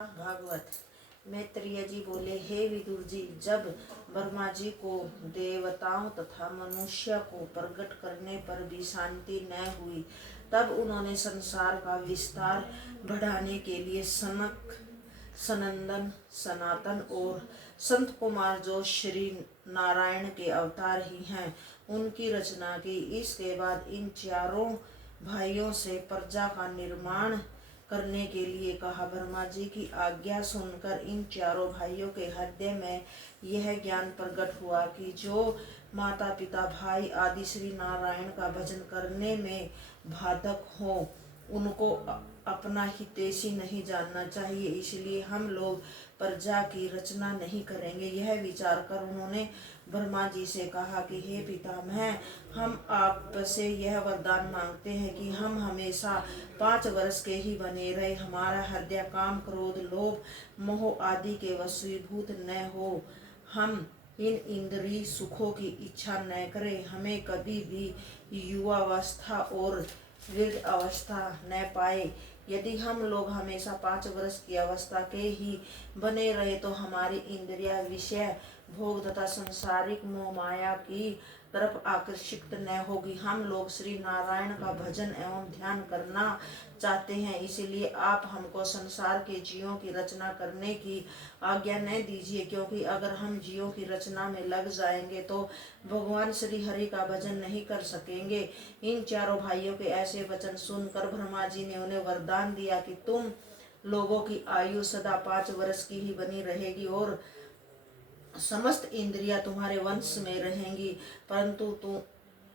भागवत। मैत्रेय जी बोले, हे विदुर जी, जब ब्रह्मा जी को देवताओं तथा मनुष्य को प्रकट करने पर भी शांति न हुई, तब उन्होंने संसार का विस्तार बढ़ाने के लिए सनक, सनंदन, सनातन और संत कुमार, जो श्री नारायण के अवतार ही हैं, उनकी रचना की। इसके बाद इन चारों भाइयों से प्रजा का निर्माण करने के लिए कहा। ब्रह्मा जी की आज्ञा सुनकर इन चारों भाइयों के हृदय में यह ज्ञान प्रकट हुआ कि जो माता पिता भाई आदि श्री नारायण का भजन करने में बाधक हो, उनको अपना हितैषी नहीं जानना चाहिए, इसलिए हम लोग प्रजा की रचना नहीं करेंगे। यह विचार कर उन्होंने ब्रह्मा जी से कहा कि हे पितामह, हम आपसे यह वरदान मांगते हैं कि हम हमेशा 5 वर्ष के ही बने रहे, हमारा हृदय काम, क्रोध, लोभ, मोह आदि के वशीभूत न हो, हम इन इंद्रिय सुखों की इच्छा न करें, हमें कभी भी युवावस्था और वृद्ध अवस्था न पाए। यदि हम लोग हमेशा 5 वर्ष की अवस्था के ही बने रहे तो हमारी इंद्रिया विषय भोग तथा संसारिक मोह माया की तरफ आकर्षित न होगी। हम लोग श्री नारायण का भजन एवं ध्यान करना चाहते हैं, इसलिए आप हमको संसार के जीवों की रचना करने की आज्ञा न दीजिए, क्योंकि अगर हम जीवों की रचना में लग जाएंगे तो भगवान श्री हरि का भजन नहीं कर सकेंगे। इन चारों भाइयों के ऐसे वचन सुनकर ब्रह्मा जी ने उन्हें वरदान दिया कि तुम लोगों की आयु सदा 5 वर्ष की ही बनी रहेगी और समस्त इंद्रियां तुम्हारे वंश में रहेंगी, परंतु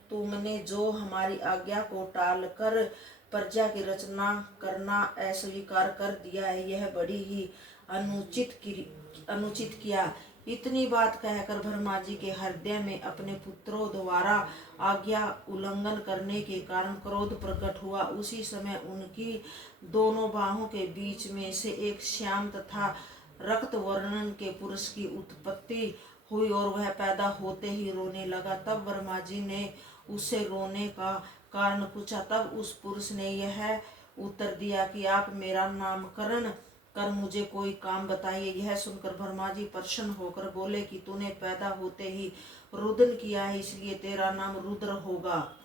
तुमने जो हमारी आज्ञा को टालकर प्रजा की रचना करना अस्वीकार कर दिया है, यह बड़ी ही अनुचित किया। इतनी बात कहकर ब्रह्मा जी के हृदय में अपने पुत्रों द्वारा आज्ञा उल्लंघन करने के कारण क्रोध प्रकट हुआ। उसी समय उनकी दोनों बाहों के बीच में से एक श्याम तथा रक्त वर्णन के पुरुष की उत्पत्ति हुई और वह पैदा होते ही रोने लगा। तब ब्रह्मा जी ने उससे रोने का कारण पूछा। तब उस पुरुष ने यह उत्तर दिया कि आप मेरा नामकरण कर मुझे कोई काम बताइए। यह सुनकर ब्रह्मा जी प्रसन्न होकर बोले कि तूने पैदा होते ही रुदन किया है, इसलिए तेरा नाम रुद्र होगा।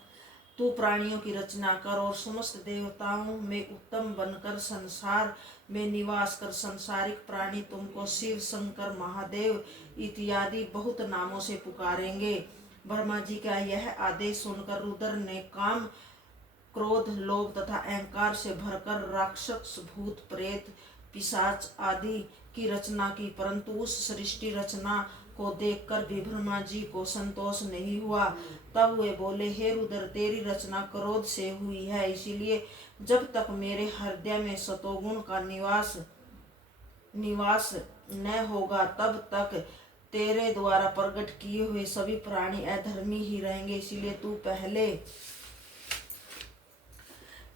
तू प्राणियों की रचना कर और समस्त देवताओं में उत्तम बनकर संसार में निवास कर। संसारिक प्राणी तुमको शिव, शंकर, महादेव इत्यादि बहुत नामों से पुकारेंगे। ब्रह्मा जी का यह आदेश सुनकर रुद्र ने काम, क्रोध, लोभ तथा अहंकार से भरकर राक्षस, भूत, प्रेत, पिशाच आदि की रचना की, परंतु उस सृष्टि रचना को देखकर भी ब्रह्मा जी को संतोष नहीं हुआ। तब वे बोले, हे रुद्र, तेरी रचना क्रोध से हुई है, इसीलिए जब तक मेरे हृदय में सतोगुण का निवास न होगा, तब तक तेरे द्वारा प्रकट किए हुए सभी प्राणी अधर्मी ही रहेंगे। इसीलिए तू पहले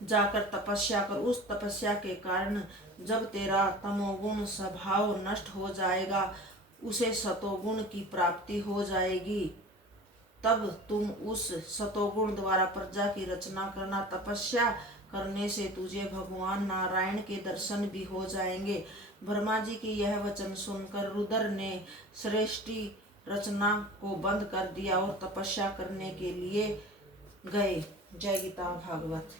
जाकर तपस्या कर। उस तपस्या के कारण जब तेरा तमोगुण स्वभाव नष्ट हो जाएगा, उसे सतोगुण की प्राप्ति हो जाएगी, तब तुम उस सतोगुण द्वारा प्रजा की रचना करना। तपस्या करने से तुझे भगवान नारायण के दर्शन भी हो जाएंगे। ब्रह्मा जी की यह वचन सुनकर रुद्र ने सृष्टि रचना को बंद कर दिया और तपस्या करने के लिए गए। जय गीता भागवत।